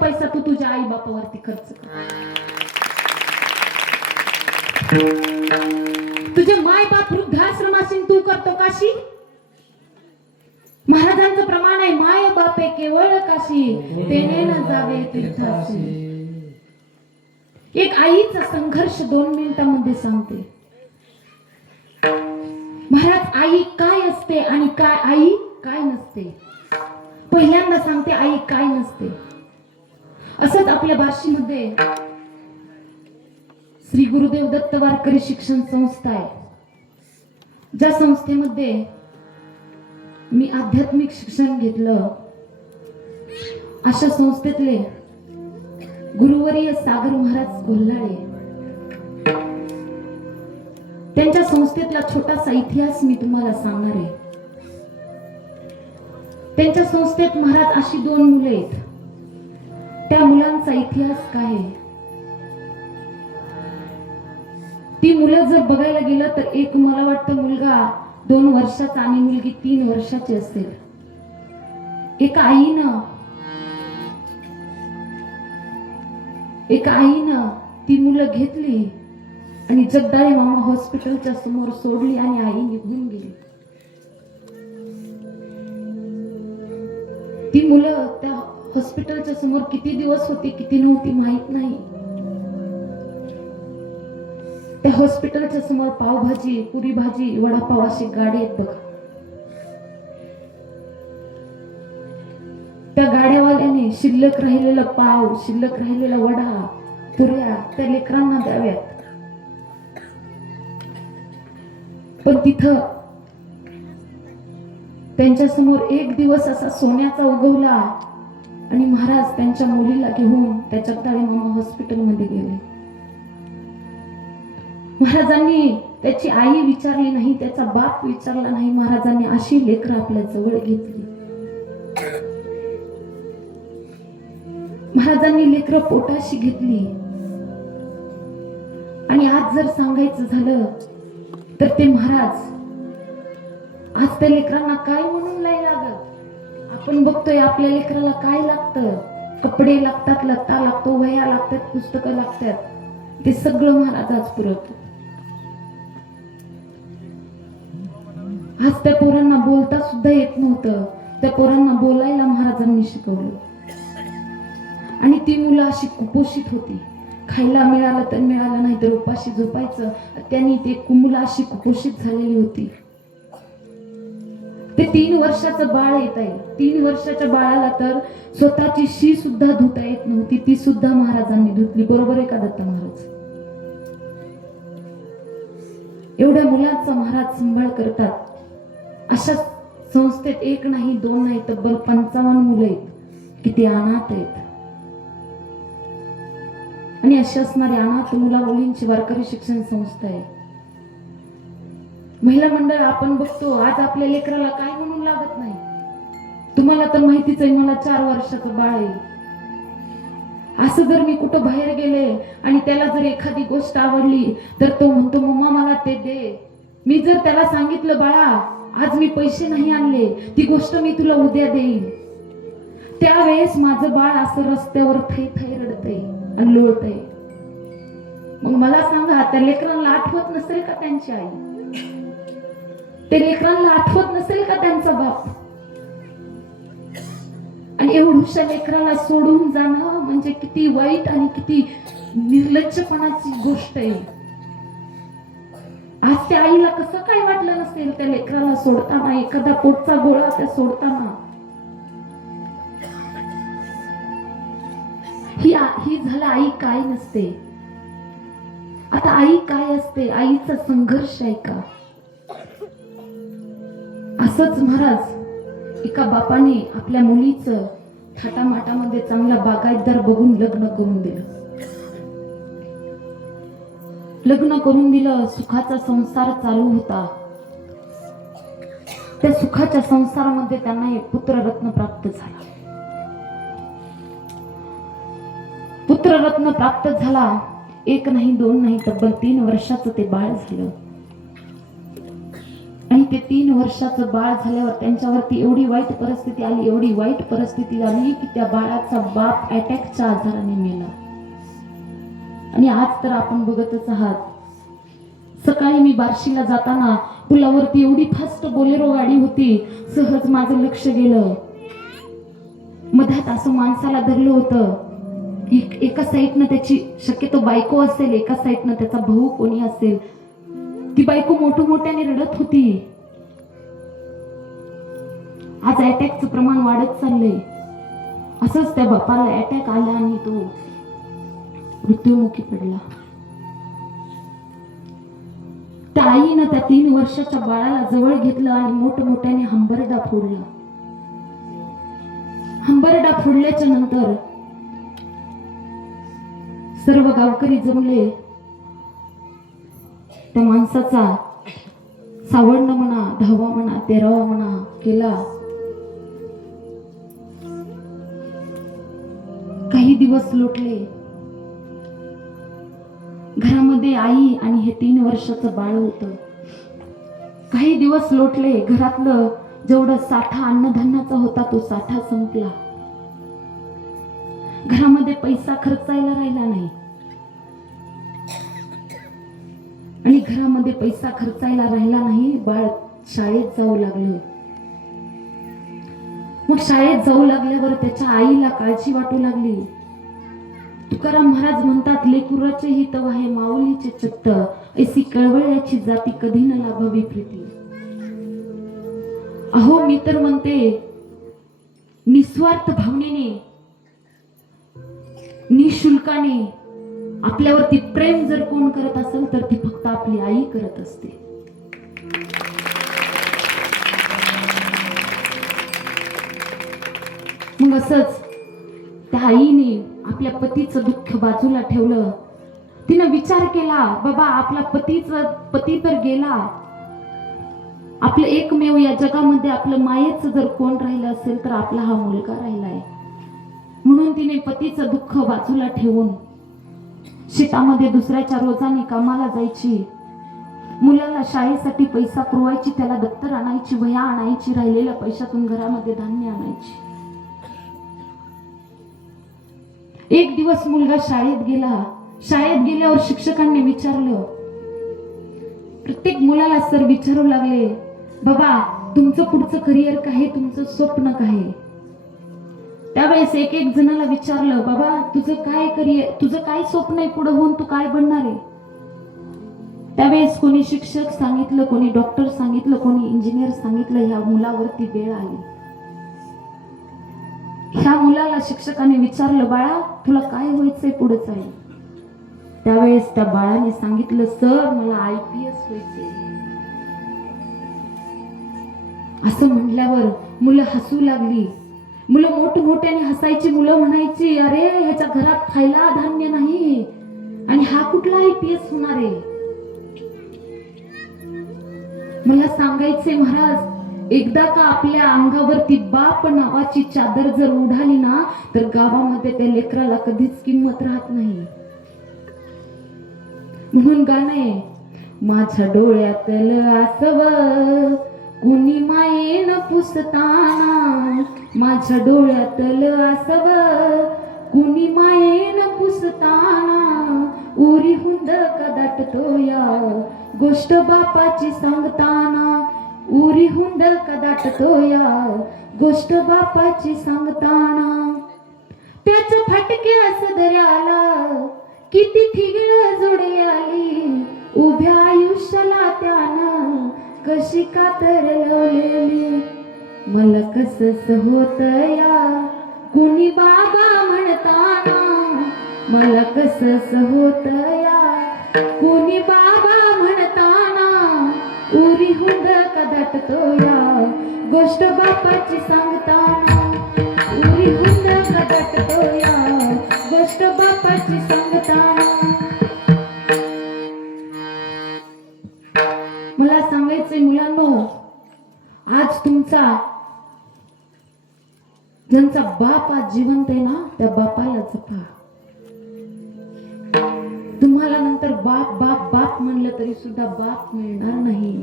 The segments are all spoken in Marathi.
पैसा तू तुझ्या आई बापावरती खर्च कर. तुझे माय बाप वृद्धाश्रमाशी तू करतो काशी. महाराजांचं प्रमाण आहे, माय बापे केवळ काशी तेने न जावे तीर्थाशी. एक आईचा संघर्ष 2 मिनिटांमध्ये सांगते. महाराज, आई काय असते आणि काय आई काय नसते. पहिल्यांदा सांगते आई काय नसते. असंच आपल्या बार्शीमध्ये श्री गुरुदेव दत्त वारकरी शिक्षण संस्था आहे, ज्या संस्थेमध्ये मी आध्यात्मिक शिक्षण घेतलं. अशा संस्थेतले गुरुवर्य सागर महाराज गोल्हाळे, त्यांच्या संस्थेतला छोटासा इतिहास मी तुम्हाला सांगणार आहे. त्यांच्या संस्थेत महाराज अशी 2 मुले आहेत. त्या मुलांचा इतिहास काय आहे, ती मुलं जर बघायला गेलं तर एक मला वाटतं मुलगा 2 वर्षाचा आणि मुलगी 3 वर्षाची असेल. एका आईनं ती मुलं घेतली आणि जगदाळे मामा हॉस्पिटलच्या समोर सोडली आणि आई निघून गेली. ती मुलं त्या हॉस्पिटलच्या समोर किती दिवस होती किती नव्हती माहित नाही. त्या हॉस्पिटलच्या समोर पावभाजी, पुरी भाजी, वडापाव अशी गाडी आहेत बघा. त्या गाड्यावाल्याने शिल्लक राहिलेला पाव, शिल्लक राहिलेला वडा, पुऱ्या त्या लेकरांना द्याव्यात. पण तिथं त्यांच्या समोर एक दिवस असा सोन्याचा उगवला आणि महाराज त्यांच्या मुलीला घेऊन त्या जगदाळे मामा हॉस्पिटल मध्ये गेले. महाराजांनी त्याची आई विचारली नाही, त्याचा बाप विचारला नाही. महाराजांनी अशी लेकरं आपल्या जवळ घेतली. महाराजांनी लेकरं पोटाशी घेतली. आणि आज जर सांगायचं झालं तर ते महाराज आज त्या लेकरांना काय म्हणून नाही लागत. आपण बघतोय आपल्या लेकराला काय लागतं, कपडे लागतात, लत्ता लागतो, वह्या लागतात, पुस्तकं लागतात. ते सगळं महाराज आज पुरवतो. आज त्या पोरांना बोलता सुद्धा येत नव्हतं, त्या पोरांना बोलायला महाराजांनी शिकवलं. आणि ती मुलं अशी कुपोषित होती. खायला मिळालं तर मिळालं, नाही तर उपाशी झोपायचं. त्यांनी ते मुलं अशी कुपोषित झालेली होती. ते 3 वर्षाचं बाळ येत आहे. 3 वर्षाच्या बाळाला तर स्वतःची शी सुद्धा धुता येत नव्हती, ती सुद्धा महाराजांनी धुतली. बरोबर आहे का दत्त महाराज? एवढ्या मुलांचा महाराज सांभाळ करतात. अशा संस्थेत 1 नाही 2 नाही, तब्बल 55 मुलं आहेत. किती अनाथ आहेत. आणि अशी असणारी अनाथ मुला मुलींची वारकरी शिक्षण संस्था आहे. महिला मंडळ आपण बघतो. आज आपल्या लेकराला काय म्हणून लागत नाही. तुम्हाला तर माहितीच आहे, मला 4 वर्षाचं बाळ आहे. असं जर मी कुठं बाहेर गेले आणि त्याला जर एखादी गोष्ट आवडली तर तो म्हणतो मम्मा मला ते दे. मी जर त्याला सांगितलं बाळा आज मी पैसे नाही आणले, ती गोष्ट मी तुला उद्या देईन, त्यावेळेस माझं बाळ असं रस्त्यावर थै थै रडतंय आणि लोळतंय. मग मला सांगा, त्या लेकरांना आठवत नसेल का त्यांची आई? त्या लेकरांना आठवत नसेल का त्यांचा बाप? आणि एवढ्या लेकराला सोडून जाणं म्हणजे किती वाईट आणि किती निर्लज्जपणाची गोष्ट आहे. आज त्या आईला कसं काय वाटलं नसेल त्या लेकराला सोडताना, एखादा पोटचा गोळा त्या सोडताना. ही झालं आई काय नसते. आता आई काय असते? आईचा संघर्ष आहे का? असंच महाराज एका बापाने आपल्या मुलीचं थाटामाटामध्ये चांगला बागायतदार बघून लग्न करून दिलं. लग्न करून दिलं. सुखाचा संसार चालू होता. त्या सुखाच्या संसारामध्ये त्यांना एक पुत्ररत्न प्राप्त झाला. पुत्ररत्न प्राप्त झाला. 1 नाही 2 नाही, तब्बल 3 वर्षाचं ते बाळ झालं. आणि ते 3 वर्षाचं बाळ झाल्यावर त्यांच्यावरती एवढी वाईट परिस्थिती आली, एवढी वाईट परिस्थिती आली की त्या बाळाचा बाप अटॅकच्या आजाराने मेला. आणि आज तर आपण बघतच आहात. सकाळी मी बार्शीला जाताना पुलावरती एवढी फास्ट बोलेरो गाडी होती, सहज माझं लक्ष गेलं. मधात असं माणसाला धरलं होतं. एका साईडनं त्याची शक्यतो बायको असेल, एका साईडनं त्याचा भाऊ कोणी असेल. ती बायको मोठमोठ्याने रडत होती. आज अटॅकचं प्रमाण वाढत चाललंय. असंच त्या बापाला अटॅक आला आणि तो मृत्युमुखी पडला. त्या आईनं त्या 3 वर्षाच्या बाळाला जवळ घेतलं आणि मोठमोठ्याने हंबरडा फोडला. हंबरडा फोडल्याच्या नंतर सर्व गावकरी जमले. त्या माणसाचा 56 म्हणा, 10वा म्हणा, 13वा म्हणा केला. काही दिवस लोटले. घरामध्ये आई आणि हे 3 वर्षाचं बाळ होतं. काही दिवस लोटले. घरातलं जेवढं साठा अन्नधान्याचा होता तो साठा संपला. घरामध्ये पैसा खर्चायला राहिला नाही. आणि घरामध्ये पैसा खर्चायला राहिला नाही. बाळ शाळेत जाऊ लागलं. मग शाळेत जाऊ लागल्यावर त्याच्या आईला काळजी वाटू लागली. तुकाराम महाराज म्हणतात, लेकुराचे हित आहे माऊलीचे चित्त, ऐसी कळवळ्याची जाती कधी न लाभावी प्रीती. अहो मी तर म्हणते, निस्वार्थ भावनेने, निशुल्काने आपल्यावरती प्रेम जर कोण करत असेल तर ती फक्त आपली आई करत असते. मग असंच त्या आईने आपल्या पतीचं दुःख बाजूला ठेवलं. तिनं विचार केला, बाबा आपला पती तर गेला, आपलं एकमेव या जगामध्ये आपलं मायेचं जर कोण राहिलं असेल तर आपला हा मुलगा राहिलाय. म्हणून तिने पतीचं दुःख बाजूला ठेवून शेतामध्ये दुसऱ्याच्या रोजाने कामाला जायची. मुलाला शाळेसाठी पैसा पुरवायची, त्याला दप्तर आणायची, वह्या आणायची, राहिलेल्या पैशातून घरामध्ये धान्य आणायची. एक दिवस मुलगा शाळेत गेला. शाळेत गेल्यावर शिक्षकांनी विचारलं, प्रत्येक मुलाला सर विचारू लागले, बाबा तुमचं पुढचं करिअर काय, तुमचं स्वप्न काय. त्यावेळेस एक एक जणाला विचारलं, बाबा तुझं काय करिअर, तुझं काय स्वप्न आहे, पुढे होऊन तू काय बनणार आहे. त्यावेळेस कोणी शिक्षक सांगितलं, कोणी डॉक्टर सांगितलं, कोणी इंजिनियर सांगितलं. ह्या मुलावरती वेळ आली. ह्या मुलाला शिक्षकाने विचारलं, बाळा तुला काय व्हायचंय पुढे चालू. त्यावेळेस त्या बाळाने सांगितलं, सर मला IPS व्हायचंय. असं म्हटल्यावर मुलं हसू लागली. मुलं मोठमोठ्याने हसायची. मुलं म्हणायची, अरे ह्याच्या घरात खायला धान्य नाही आणि हा कुठला IPS होणार आहे. मला सांगायचे महाराज, एकदा का आपल्या अंगावरती बाप नावाची चादर जर उडाली ना तर गावामध्ये त्या लेकराला कधीच किंमत राहत नाही. म्हणून गाणं आहे, माझ्या डोळ्यातलं आसव कुणी मायेन पुसताना, माझ्या डोळ्यातलं आसव कुणी मायेन पुसताना, उरी हुंद कदाटतो या गोष्ट बापाची सांगताना, उरी हुंद कदाटतो या गोष्ट बापाची सांगताना. त्याच फाटक्या सदऱ्याला किती ठिगळ जोडी आली, उभ्या आयुष्याला त्यानं कशी कातर लावलेली. मला कसंच होत या कुणी बाबा म्हणताना, मला कसंच होत या कुणी बाबा म्हणताना, उरी हुंद कदाटतो या गोष्ट बापाची सांगताना, उरी हुंद कदाटतो या गोष्ट बापाची सांगताना. मला सांगायचंय मुलांनो, आज तुमचा ज्यांचा बाप आज जिवंत आहे ना त्या बापाला जपा. तुम्हाला नंतर बाप बाप बाप म्हणलं तरी सुद्धा बाप मिळणार नाही.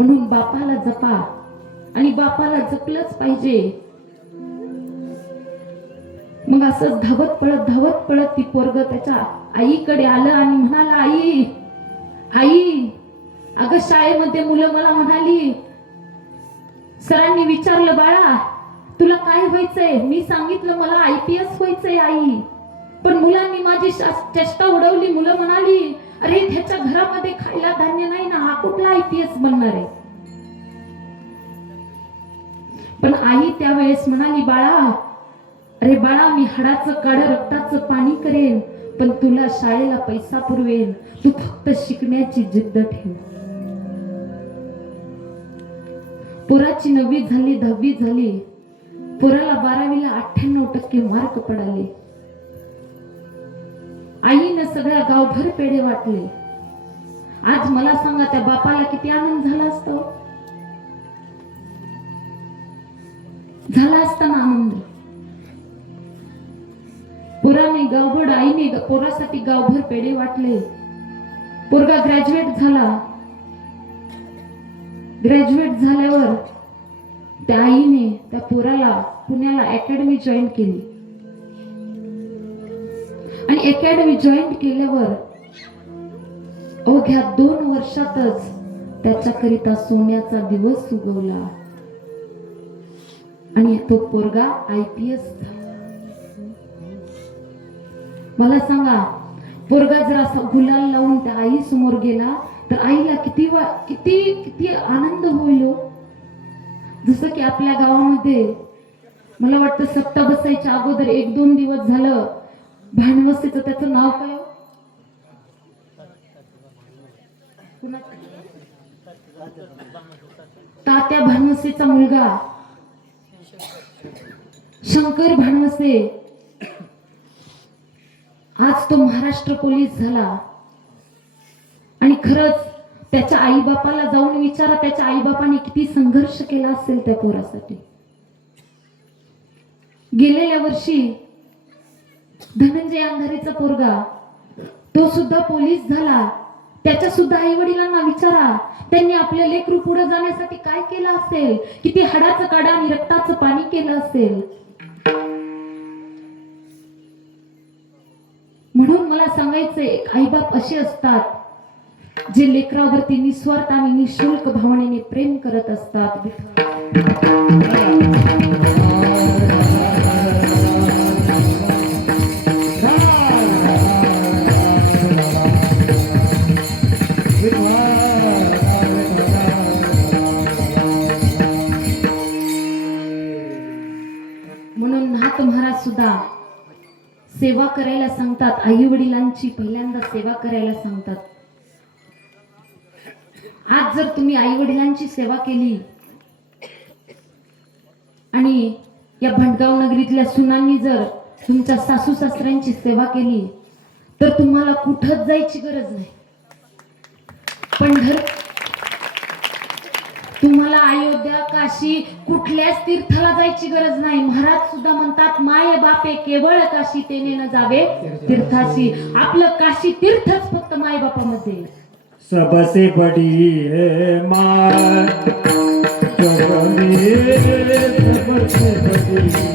म्हणून बापाला जपा आणि बापाला जपलंच पाहिजे. मग असंच धावत पळत ती पोरग त्याच्या आईकडे आलं आणि म्हणाला, आई आई, अगं शाळेमध्ये मुलं मला म्हणाली, सरांनी विचारलं, बाळा तुला काय व्हायचंय? मी सांगितलं मला IPS व्हायचंय आई. पण मुलांनी माझी चेष्टा उडवली. मुलं म्हणाली, अरे त्याच्या घरामध्ये खायला धान्य नाही ना, हा कुठला IPS बनणार आहे? पण आई त्यावेळेस म्हणाली, बाळा, अरे बाळा, मी हाडाचं काढ रक्ताचं पाणी करेन, पण तुला शाळेला पैसा पुरवेन, तू फक्त शिकण्याची जिद्द ठेव. पोराची 9वी झाली, 10वी झाली, पोराला 12वीला 98% मार्क पडाले. आईने सगळ्या गावभर पेढे वाटले. आज मला सांगा, त्या बापाला किती आनंद झाला असता? झाला असता ना आनंद? पोराने गावभर, आईने पोरासाठी गावभर पेढे वाटले. पोरगा ग्रॅज्युएट झाला. ग्रॅज्युएट झाल्यावर त्या आईने त्या पोराला पुण्याला अकॅडमी जॉईन केली. आणि अकॅडमी जॉईन केल्यावर अवघ्या 2 वर्षातच त्याच्याकरिता सोन्याचा दिवस उगवला आणि तो पोरगा IPS झाला. मला सांगा, पोरगा जर असा गुलाल लावून त्या आई समोर गेला तर आईला किती किती किती आनंद होईल. जसं की आपल्या गावामध्ये मला वाटतं सप्ता बसायच्या अगोदर 1-2 दिवस झालं भानवसीचं, त्याचं नाव काय? तात्या भानवसेचा मुलगा शंकर भानवसे, आज तो महाराष्ट्र पोलीस झाला. आणि खरंच त्याच्या आई बापाला जाऊन विचारा, त्याच्या आई बापाने किती संघर्ष केला असेल त्या पोरासाठी. गेलेल्या वर्षी धनंजय अंधारेचा पोरगा, तो सुद्धा पोलीस झाला. त्याच्या सुद्धा आई वडिलांना विचारा, त्यांनी आपले लेकरू पुढे जाण्यासाठी काय केलं असेल, किती हाडाचं काढा आणि रक्ताचं पाणी केलं असेल. म्हणून मला सांगायचंय, आईबाप असे असतात जे लेकरावरती निस्वार्थ आणि निशुल्क भावनेने प्रेम करत असतात. म्हणून नाथ महाराज सुद्धा सेवा करायला सांगतात. आई वडिलांची पहिल्यांदा सेवा करायला सांगतात. आज जर तुम्ही आई वडिलांची सेवा केली आणि या भंडगाव नगरीतल्या सुनांनी जर तुमच्या सासू सासऱ्यांची सेवा केली तर तुम्हाला कुठंच जायची गरज नाही. तुम्हाला अयोध्या, काशी, कुठल्याच तीर्थाला जायची गरज नाही. महाराज सुद्धा म्हणतात, माय बापे केवळ काशी तेने न जावे तीर्थाशी. आपलं काशी तीर्थच फक्त माय बापामध्ये. सबसे बड़ी है माँ, सबसे बड़ी